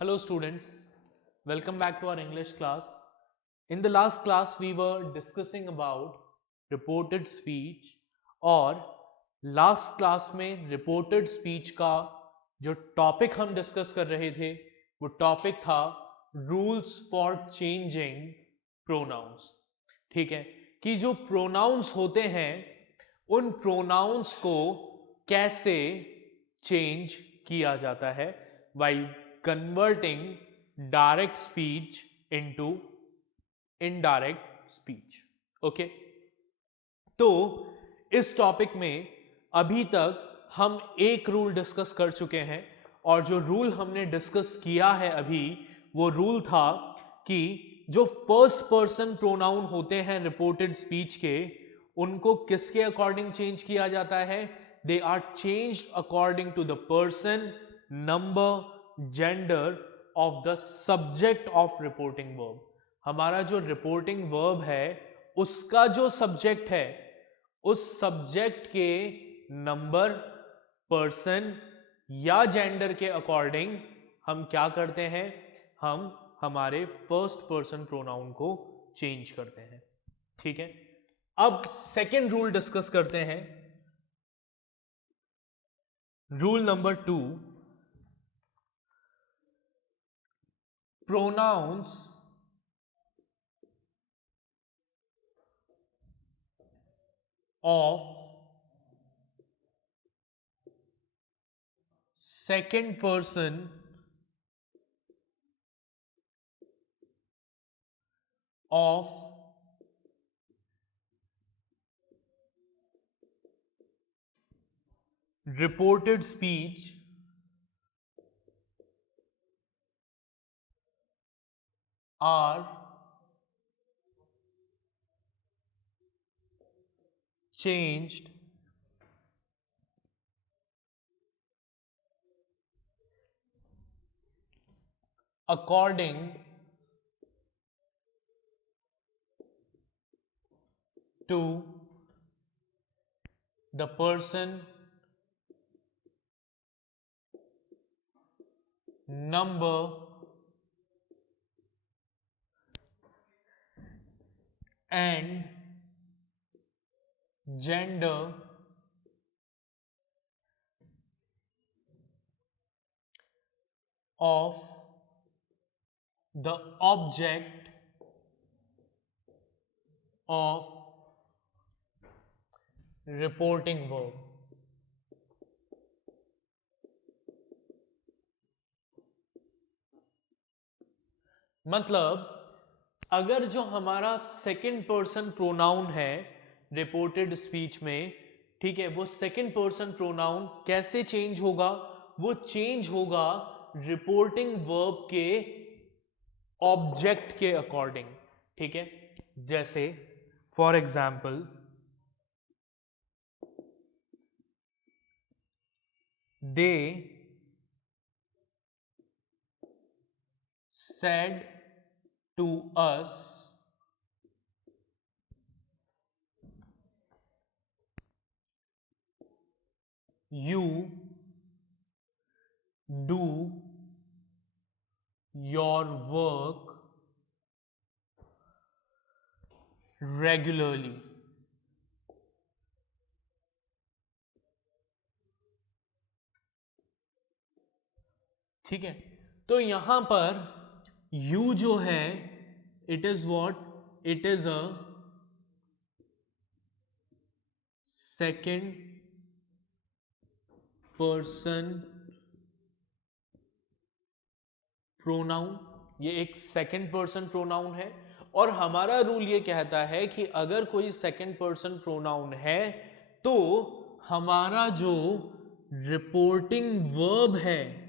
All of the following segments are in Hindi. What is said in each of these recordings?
Hello students, welcome back to our English class. In the last class we were discussing about reported speech और last class में reported speech का जो topic हम discuss कर रहे थे वो topic था rules for changing pronouns. ठीक है कि जो pronouns होते हैं उन pronouns को कैसे change किया जाता है while converting direct speech into indirect speech. Okay तो इस टॉपिक में अभी तक हम एक रूल डिस्कस कर चुके हैं और जो रूल हमने डिस्कस किया है अभी वो रूल था कि जो फर्स्ट पर्सन प्रोनाउन होते हैं रिपोर्टेड स्पीच के उनको किसके अकॉर्डिंग चेंज किया जाता है. They are changed according to the person, number, gender of the subject of reporting verb. हमारा जो रिपोर्टिंग वर्ब है उसका जो सब्जेक्ट है उस सब्जेक्ट के नंबर, पर्सन या जेंडर के अकॉर्डिंग हम क्या करते हैं, हम हमारे फर्स्ट पर्सन प्रोनाउन को चेंज करते हैं. ठीक है, अब सेकेंड रूल डिस्कस करते हैं. Rule number 2, pronouns of second person of reported speech are changed according to the person, number, and gender of the object of reporting verb. मतलब अगर जो हमारा सेकंड पर्सन प्रोनाउन है रिपोर्टेड स्पीच में, ठीक है, वो सेकंड पर्सन प्रोनाउन कैसे चेंज होगा, वो चेंज होगा रिपोर्टिंग वर्ब के ऑब्जेक्ट के अकॉर्डिंग. ठीक है, जैसे for example they said to us you do your work regularly. ठीक है, तो यहां पर यू जो है it is what, it is a second person pronoun. ये एक सेकेंड पर्सन प्रोनाउन है और हमारा रूल ये कहता है कि अगर कोई सेकेंड पर्सन प्रोनाउन है तो हमारा जो रिपोर्टिंग वर्ब है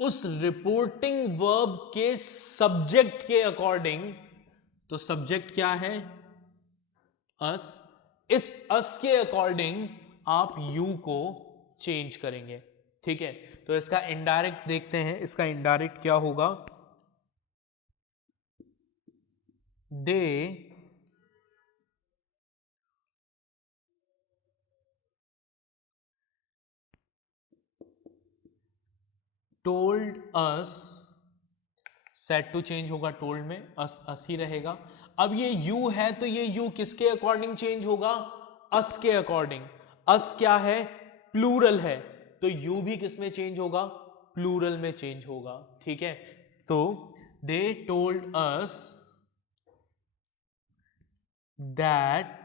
उस रिपोर्टिंग वर्ब के सब्जेक्ट के अकॉर्डिंग, तो सब्जेक्ट क्या है, अस, इस अस के अकॉर्डिंग आप यू को चेंज करेंगे. ठीक है, तो इसका इनडायरेक्ट देखते हैं. इसका इनडायरेक्ट क्या होगा, they told us, said to change होगा टोल्ड में, अस ही रहेगा। अब ये यू है तो ये यू किसके अकॉर्डिंग चेंज होगा? अस के अकॉर्डिंग। अस क्या है? प्लूरल है, तो यू भी किस में चेंज होगा? प्लूरल में चेंज होगा। ठीक है, तो they told us that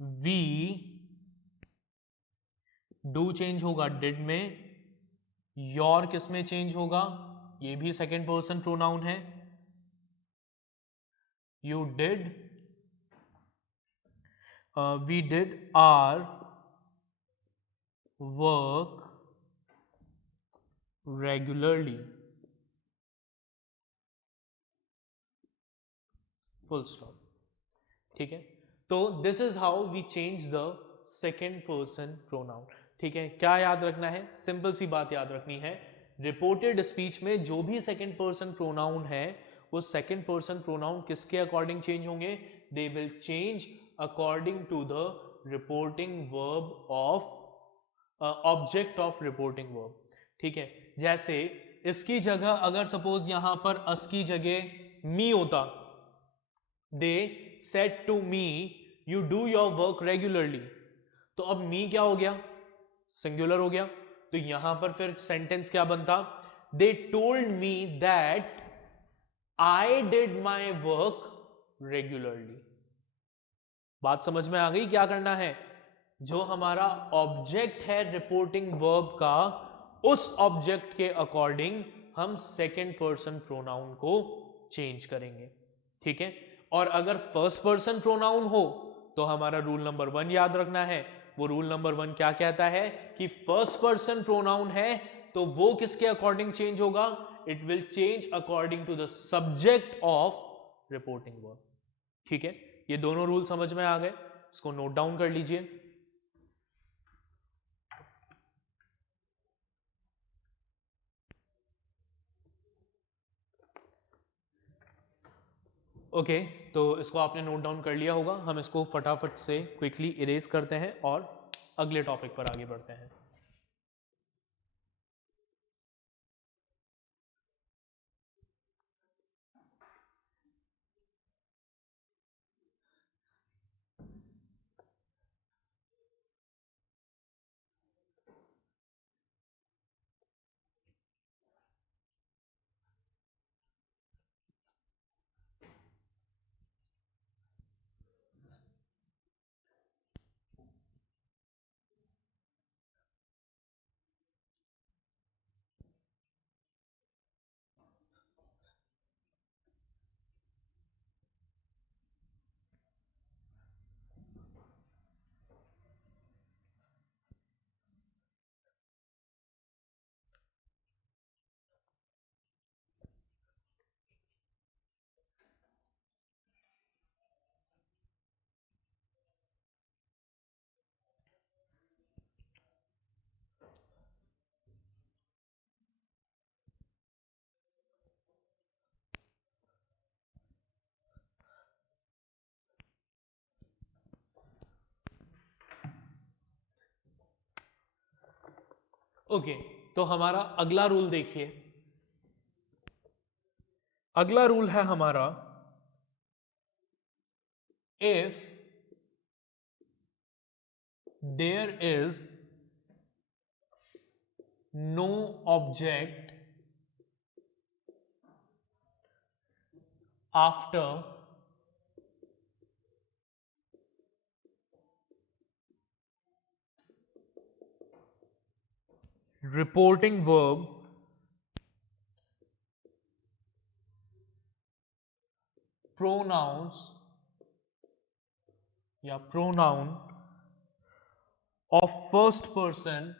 we, do change होगा डिड में, योर किस में चेंज होगा? ये भी सेकेंड पर्सन प्रोनाउन है। You did, we did our work regularly, full stop. ठीक है, तो this is how we change the second person pronoun. ठीक है, क्या याद रखना है? सिंपल सी बात याद रखनी है, रिपोर्टेड स्पीच में जो भी सेकेंड पर्सन प्रोनाउन है वो सेकेंड पर्सन प्रोनाउन किसके अकॉर्डिंग चेंज होंगे? They will change according to the reporting verb of, object of reporting verb. ठीक है, जैसे इसकी जगह अगर सपोज यहां पर अस की जगह मी होता, they said to me you do your work regularly, तो अब मी क्या हो गया? सिंगुलर हो गया, तो यहां पर फिर सेंटेंस क्या बनता? They told me that I did my work regularly. बात समझ में आ गई? क्या करना है? जो हमारा ऑब्जेक्ट है रिपोर्टिंग वर्ब का, उस ऑब्जेक्ट के अकॉर्डिंग हम सेकेंड पर्सन प्रोनाउन को चेंज करेंगे। ठीक है, और अगर फर्स्ट पर्सन प्रोनाउन हो तो हमारा रूल नंबर 1 याद रखना है। वो रूल नंबर 1 क्या कहता है कि फर्स्ट पर्सन प्रोनाउन है तो वो किसके अकॉर्डिंग चेंज होगा? It will change according to the subject of reporting verb. ठीक है, ये दोनों रूल समझ में आ गए, इसको नोट डाउन कर लीजिए। ओके, तो इसको आपने नोट डाउन कर लिया होगा। हम इसको फटाफट से क्विकली इरेज करते हैं और अगले टॉपिक पर आगे बढ़ते हैं। ओके, तो हमारा अगला रूल देखिए। अगला रूल है हमारा, if there is no object after reporting verb, pronouns या प्रोनाउन ऑफ फर्स्ट पर्सन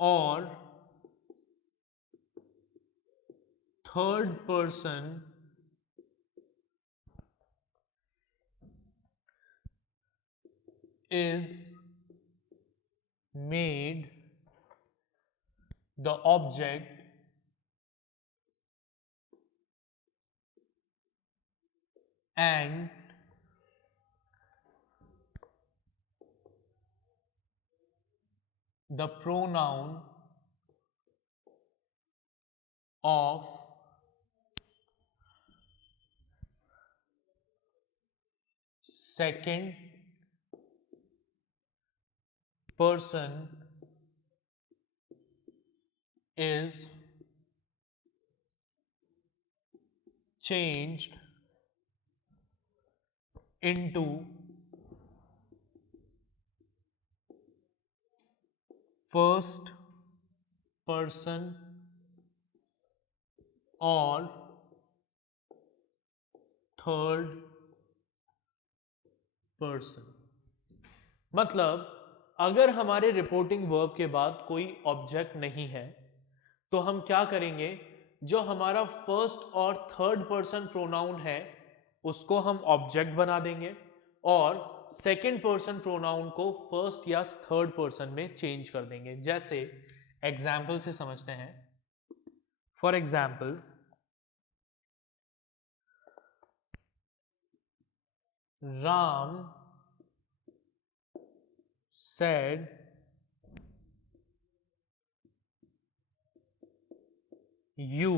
और third person is made the object and the pronoun of second person is changed into first person और थर्ड पर्सन। मतलब अगर हमारे रिपोर्टिंग वर्ब के बाद कोई ऑब्जेक्ट नहीं है तो हम क्या करेंगे, जो हमारा फर्स्ट और थर्ड पर्सन प्रोनाउन है उसको हम ऑब्जेक्ट बना देंगे और सेकंड पर्सन प्रोनाउन को फर्स्ट या थर्ड पर्सन में चेंज कर देंगे। जैसे एग्जाम्पल से समझते हैं। For example, Ram said you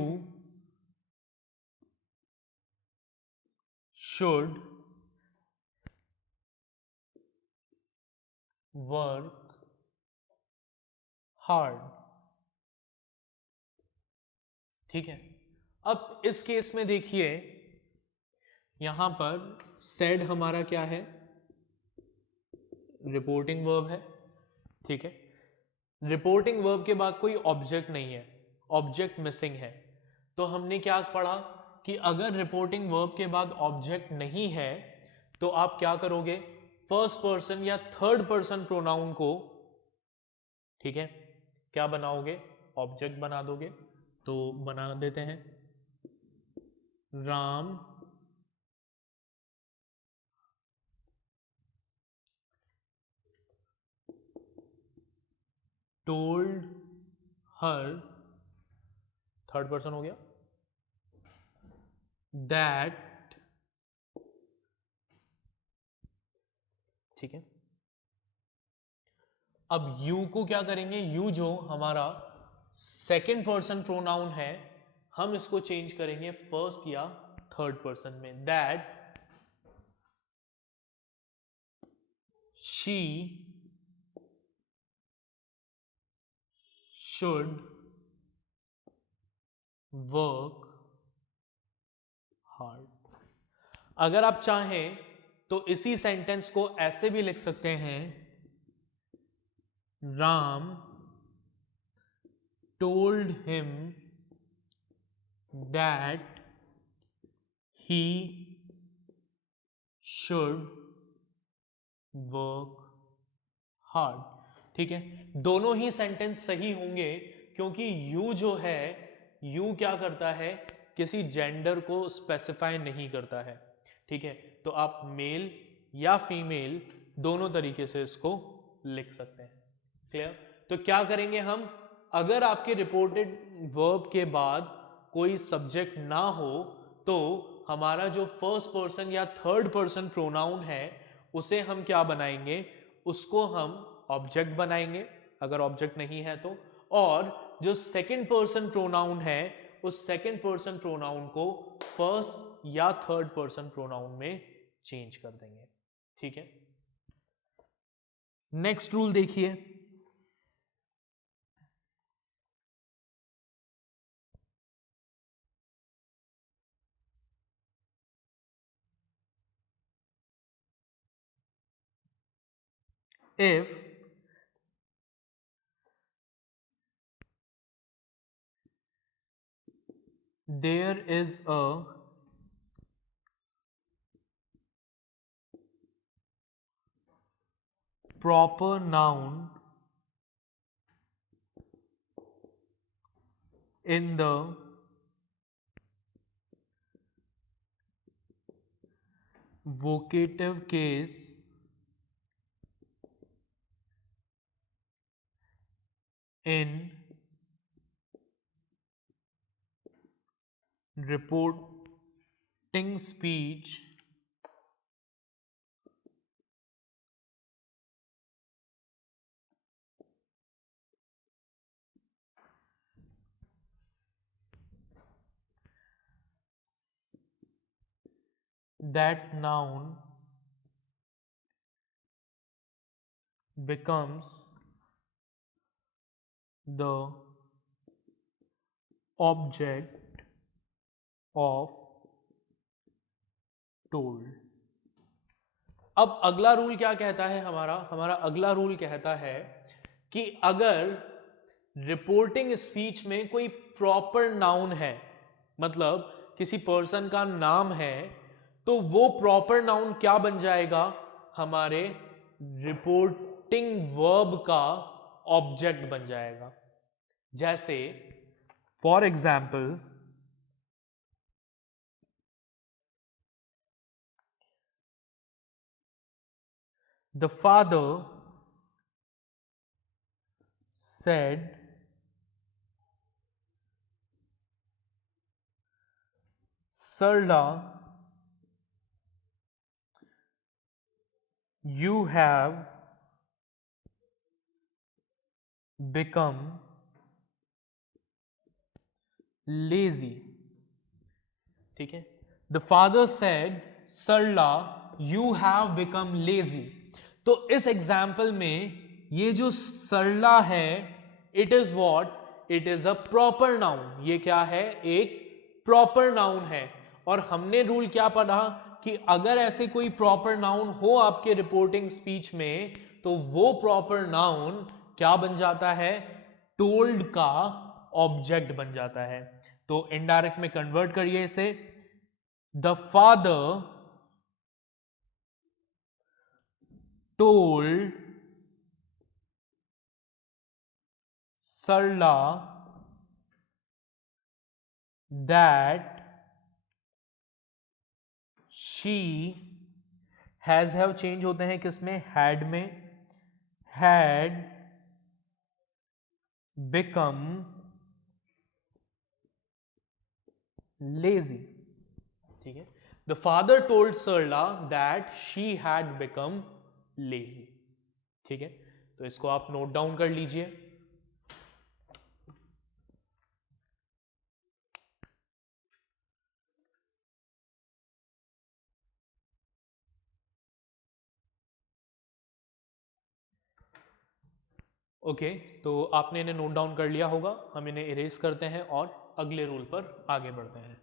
should work hard। ठीक है, अब इस केस में देखिए यहां पर said हमारा क्या है, रिपोर्टिंग वर्ब है। ठीक है, रिपोर्टिंग वर्ब के बाद कोई ऑब्जेक्ट नहीं है, ऑब्जेक्ट मिसिंग है। तो हमने क्या पढ़ा कि अगर रिपोर्टिंग वर्ब के बाद ऑब्जेक्ट नहीं है तो आप क्या करोगे, फर्स्ट पर्सन या थर्ड पर्सन प्रोनाउन को, ठीक है, क्या बनाओगे, ऑब्जेक्ट बना दोगे। तो बना देते हैं, Ram told her, third person हो गया, दैट, ठीक है। अब यू को क्या करेंगे, यू जो हमारा सेकंड पर्सन प्रोनाउन है हम इसको चेंज करेंगे फर्स्ट या थर्ड पर्सन में, that she should work hard. अगर आप चाहें तो इसी सेंटेंस को ऐसे भी लिख सकते हैं, Ram told him that he should work hard। ठीक है, दोनों ही सेंटेंस सही होंगे क्योंकि यू जो है, यू क्या करता है, किसी जेंडर को स्पेसिफाई नहीं करता है। ठीक है, तो आप मेल या फीमेल दोनों तरीके से इसको लिख सकते हैं। क्लियर? तो क्या करेंगे हम, अगर आपके रिपोर्टेड वर्ब के बाद कोई सब्जेक्ट ना हो तो हमारा जो फर्स्ट पर्सन या थर्ड पर्सन प्रोनाउन है उसे हम क्या बनाएंगे, उसको हम ऑब्जेक्ट बनाएंगे अगर ऑब्जेक्ट नहीं है तो, और जो सेकंड पर्सन प्रोनाउन है उस सेकंड पर्सन प्रोनाउन को फर्स्ट या थर्ड पर्सन प्रोनाउन में चेंज कर देंगे। ठीक है, नेक्स्ट रूल देखिए, if there is a proper noun in the vocative case, in reporting speech, that noun becomes the object of told. अब अगला रूल क्या कहता है हमारा हमारा अगला रूल कहता है कि अगर रिपोर्टिंग स्पीच में कोई प्रॉपर नाउन है, मतलब किसी पर्सन का नाम है, तो वो प्रॉपर नाउन क्या बन जाएगा, हमारे रिपोर्टिंग वर्ब का ऑब्जेक्ट बन जाएगा. जैसे for example the father said Sarla, you have become lazy. ठीक है, the father said Sarla you have become lazy. तो इस एग्जाम्पल में ये जो सरला है, it is what, it is a proper noun. ये क्या है, एक प्रॉपर नाउन है. और हमने रूल क्या पढ़ा कि अगर ऐसे कोई प्रॉपर नाउन हो आपके रिपोर्टिंग स्पीच में, तो वो प्रॉपर नाउन क्या बन जाता है, टोल्ड का ऑब्जेक्ट बन जाता है. तो इनडायरेक्ट में कन्वर्ट करिए इसे, the father told Sarla that she has have change होते हैं किसमें, हैड में, हैड बिकम लेजी. ठीक है, the father told Sarla that she had become lazy. ठीक है, तो इसको आप नोट डाउन कर लीजिए. ओके, तो आपने इन्हें नोट डाउन कर लिया होगा. हम इन्हें इरेज करते हैं और अगले रूल पर आगे बढ़ते हैं.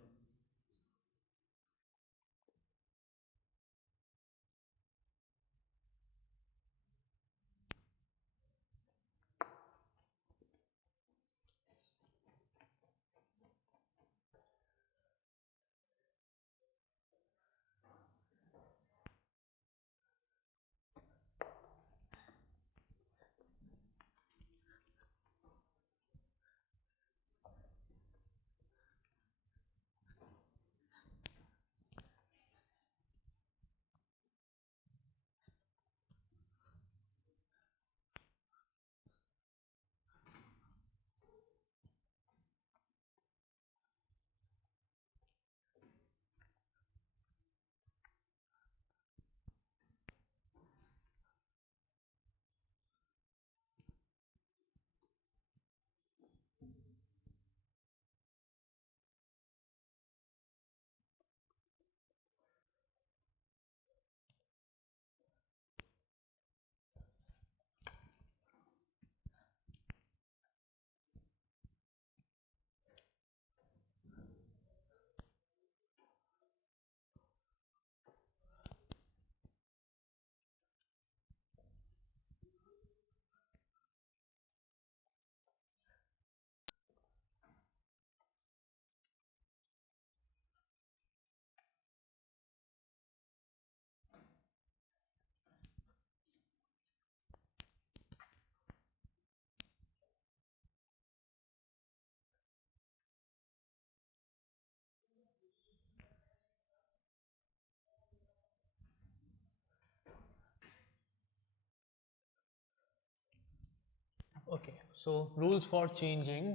Okay, so rules for changing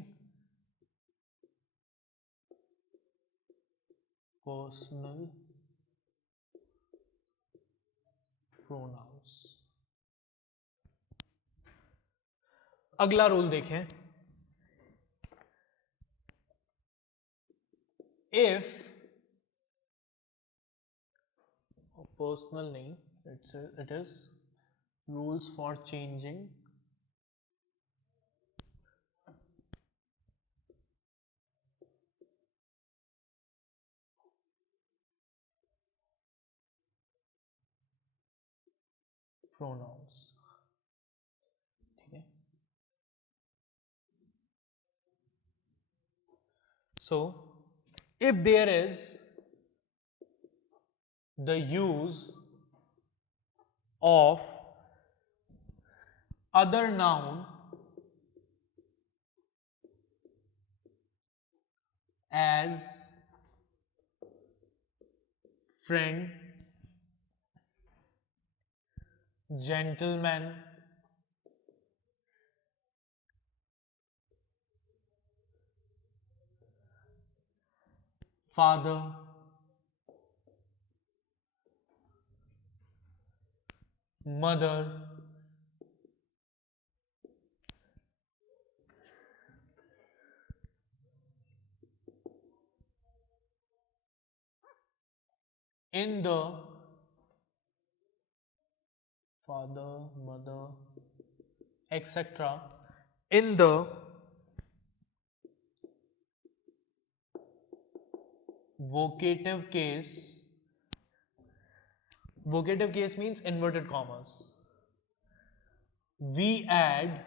personal pronouns. अगला रूल देखें, if पर्सनल नहीं, it is rules for changing pronouns. ठीक है, so if there is the use of other noun as friend, gentleman, father, mother, in the father, mother, etc. in the vocative case, vocative case means inverted commas, we add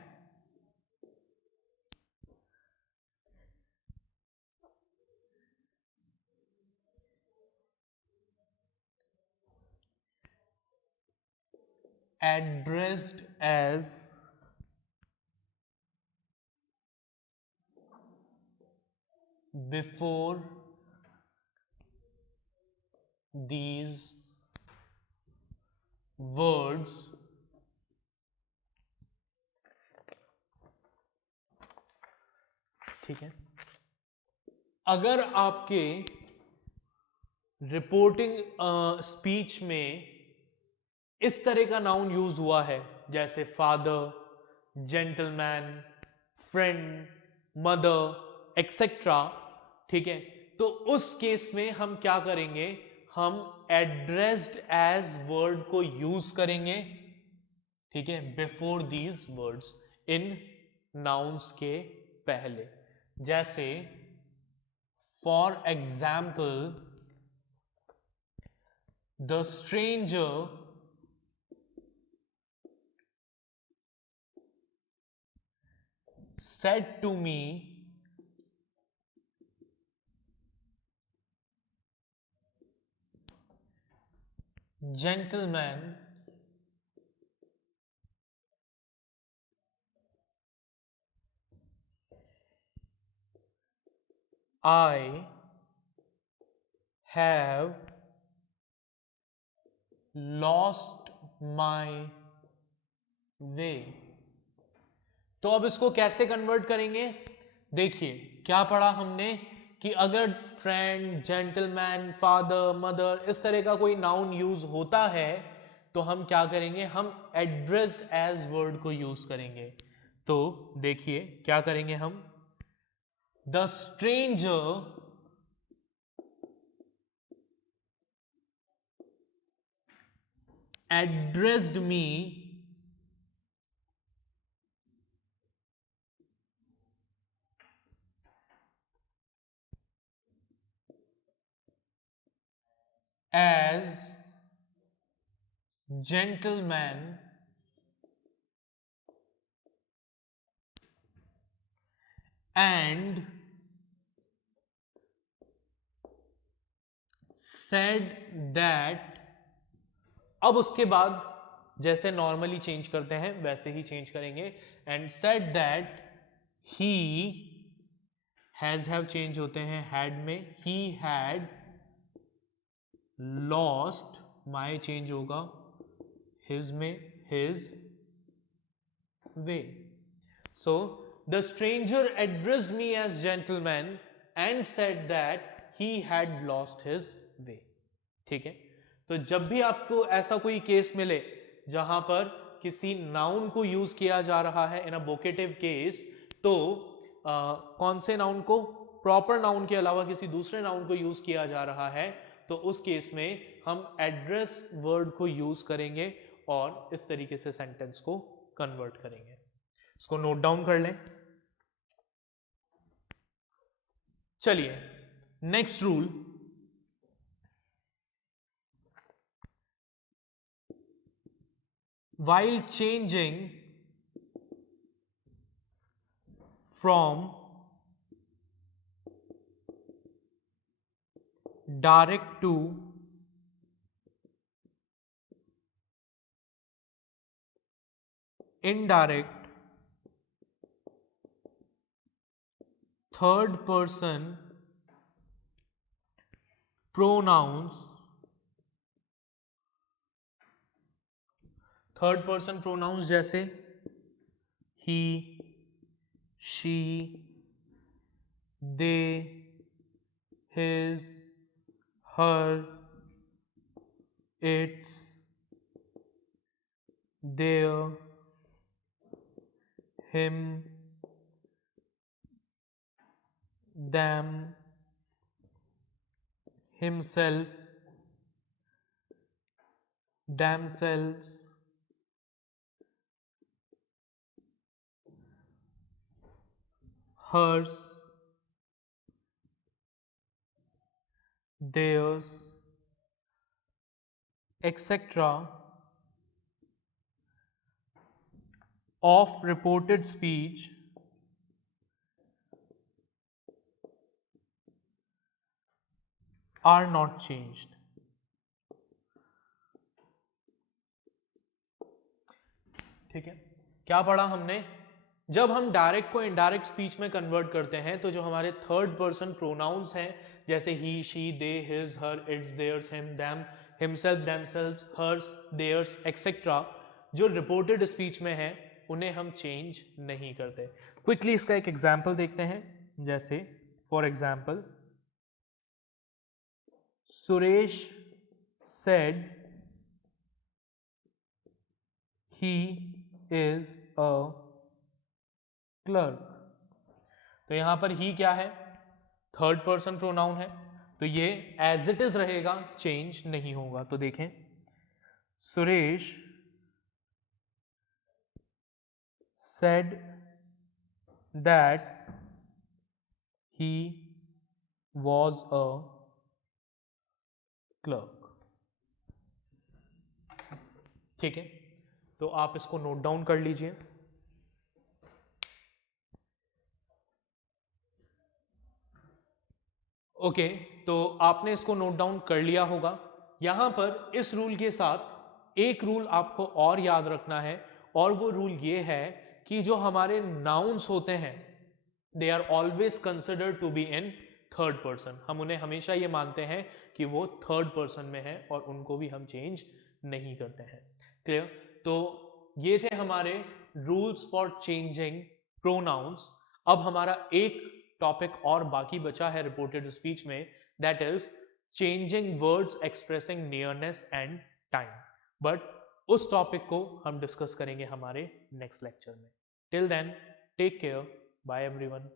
addressed as before these words ठीक है। अगर आपके रिपोर्टिंग स्पीच में इस तरह का नाउन यूज हुआ है जैसे father, gentleman, friend, mother etcetera, ठीक है, तो उस केस में हम क्या करेंगे, हम एड्रेस्ड एज वर्ड को यूज करेंगे, ठीक है, before these words, in nouns के पहले। जैसे for example the stranger said to me gentleman I have lost my way। तो अब इसको कैसे कन्वर्ट करेंगे, देखिए क्या पढ़ा हमने कि अगर फ्रेंड, जेंटलमैन, फादर, मदर इस तरह का कोई नाउन यूज होता है तो हम क्या करेंगे, हम एड्रेस्ड एज वर्ड को यूज करेंगे। तो देखिए क्या करेंगे हम, the stranger addressed me as gentleman and said that, अब उसके बाद जैसे नॉर्मली चेंज करते हैं वैसे ही चेंज करेंगे, and said that he have change होते हैं हैड में, he had lost, my change होगा हिज में, his way. So the stranger addressed me as gentleman and said that he had lost his way. ठीक है, तो जब भी आपको ऐसा कोई केस मिले जहां पर किसी नाउन को यूज किया जा रहा है इन अ वोकेटिव केस, तो कौन से नाउन को, प्रॉपर नाउन के अलावा किसी दूसरे नाउन को यूज किया जा रहा है, तो उस केस में हम एड्रेस वर्ड को यूज करेंगे और इस तरीके से सेंटेंस को कन्वर्ट करेंगे। इसको नोट डाउन कर लें। चलिए next rule, while changing from direct to indirect third person pronouns, third person pronouns जैसे he, she, they, his, her, its, their, him, them, himself, themselves, hers, theirs, etc. of reported speech are not changed. ठीक है, क्या पढ़ा हमने? जब हम डायरेक्ट को इनडायरेक्ट स्पीच में कन्वर्ट करते हैं तो जो हमारे थर्ड पर्सन प्रोनाउंस हैं जैसे he, she, they, his, her, its, theirs, him, them, himself, themselves, hers, theirs etcetera, जो रिपोर्टेड स्पीच में है उन्हें हम चेंज नहीं करते। क्विकली इसका एक एग्जाम्पल देखते हैं। जैसे for example, Suresh said he is a clerk। तो यहां पर ही क्या है? थर्ड पर्सन प्रोनाउन है, तो ये एज इट इज रहेगा, चेंज नहीं होगा। तो देखें, Suresh said that he was a clerk। ठीक है, तो आप इसको नोट डाउन कर लीजिए। ओके, तो आपने इसको नोट डाउन कर लिया होगा। यहां पर इस रूल के साथ एक रूल आपको और याद रखना है, और वो रूल ये है कि जो हमारे नाउन्स होते हैं they are always considered to be in third person. हम उन्हें हमेशा ये मानते हैं कि वो थर्ड पर्सन में है और उनको भी हम चेंज नहीं करते हैं। क्लियर? तो ये थे हमारे रूल्स फॉर चेंजिंग प्रोनाउंस। अब हमारा एक टॉपिक और बाकी बचा है रिपोर्टेड स्पीच में, that is changing words expressing nearness and time. But उस टॉपिक को हम डिस्कस करेंगे हमारे नेक्स्ट लेक्चर में। Till then, take care, bye everyone.